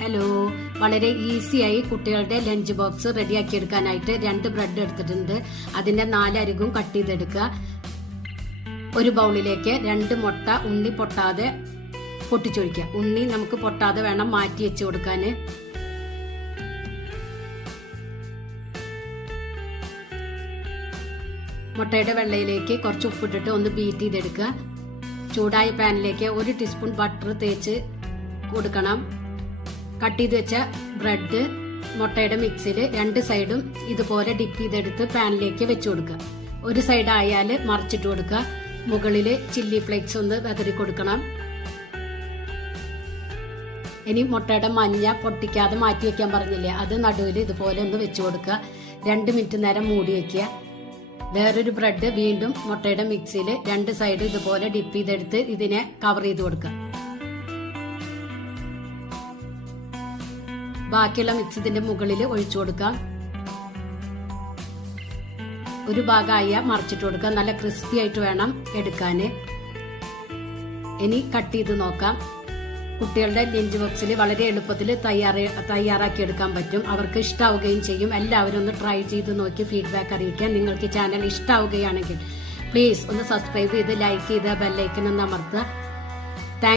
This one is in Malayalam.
ഹലോ, വളരെ ഈസിയായി കുട്ടികളുടെ ലഞ്ച് ബോക്സ് റെഡിയാക്കി എടുക്കാനായിട്ട് 2 ബ്രെഡ് എടുത്തിട്ടുണ്ട്. അതിന്റെ 4 അരികും കട്ട് ചെയ്തെടുക്കുക. ഒരു ബൗളിലേക്ക് 2 മുട്ട ഉണ്ണി പൊട്ടാതെ പൊട്ടിച്ചൊഴിക്കുക. ഉണ്ണി നമുക്ക് പൊട്ടാതെ വേണം മാറ്റി വെച്ച് കൊടുക്കാൻ. മുട്ടയുടെ വെള്ളയിലേക്ക് കുറച്ച് ഉപ്പിട്ടിട്ട് ഒന്ന് ബീറ്റ് ചെയ്തെടുക്കുക. ചൂടായ പാനിലേക്ക് 1 ടീസ്പൂൺ ബട്ടർ തേച്ച് കൊടുക്കണം. കട്ട് ചെയ്ത് വെച്ച ബ്രെഡ് മുട്ടയുടെ മിക്സിൽ 2 സൈഡും ഇതുപോലെ ഡിപ്പ് ചെയ്തെടുത്ത് പാനിലേക്ക് വെച്ചു കൊടുക്കുക. ഒരു സൈഡ് ആയാൽ മറിച്ചിട്ട് കൊടുക്കുക. മുകളിൽ ചില്ലി ഫ്ലേക്സ് ഒന്ന് വെതറി കൊടുക്കണം. ഇനി മുട്ടയുടെ മഞ്ഞ പൊട്ടിക്കാതെ മാറ്റി വെക്കാൻ പറഞ്ഞില്ലേ, അത് നടുവിൽ ഇതുപോലെ ഒന്ന് വെച്ചു കൊടുക്കുക. 2 മിനിറ്റ് നേരം മൂടി വെക്കുക. വേറൊരു ബ്രെഡ് വീണ്ടും മുട്ടയുടെ മിക്സിയിൽ 2 സൈഡ് ഇതുപോലെ ഡിപ്പ് ചെയ്തെടുത്ത് ഇതിനെ കവർ ചെയ്ത് കൊടുക്കുക. ബാക്കിയുള്ള മിക്സ് ഇതിന്റെ മുകളിൽ ഒഴിച്ചു കൊടുക്കാം. ഒരു ഭാഗമായ മറിച്ചിട്ട് കൊടുക്കാം. നല്ല ക്രിസ്പി ആയിട്ട് വേണം എടുക്കാൻ. ഇനി കട്ട് ചെയ്ത് നോക്കാം. കുട്ടികളുടെ ലഞ്ച് ബോക്സിൽ വളരെ എളുപ്പത്തിൽ തയ്യാറാക്കി എടുക്കാൻ പറ്റും. അവർക്ക് ഇഷ്ടാവുകയും ചെയ്യും. എല്ലാവരും ഒന്ന് ട്രൈ ചെയ്ത് നോക്കി ഫീഡ്ബാക്ക് അറിയിക്കാൻ. നിങ്ങൾക്ക് ചാനൽ ഇഷ്ടാവുകയാണെങ്കിൽ പ്ലീസ് ഒന്ന് സബ്സ്ക്രൈബ് ചെയ്ത് ലൈക്ക് ചെയ്ത് ബെല്ലൈക്കൺ ഒന്ന് അമർത്തുക.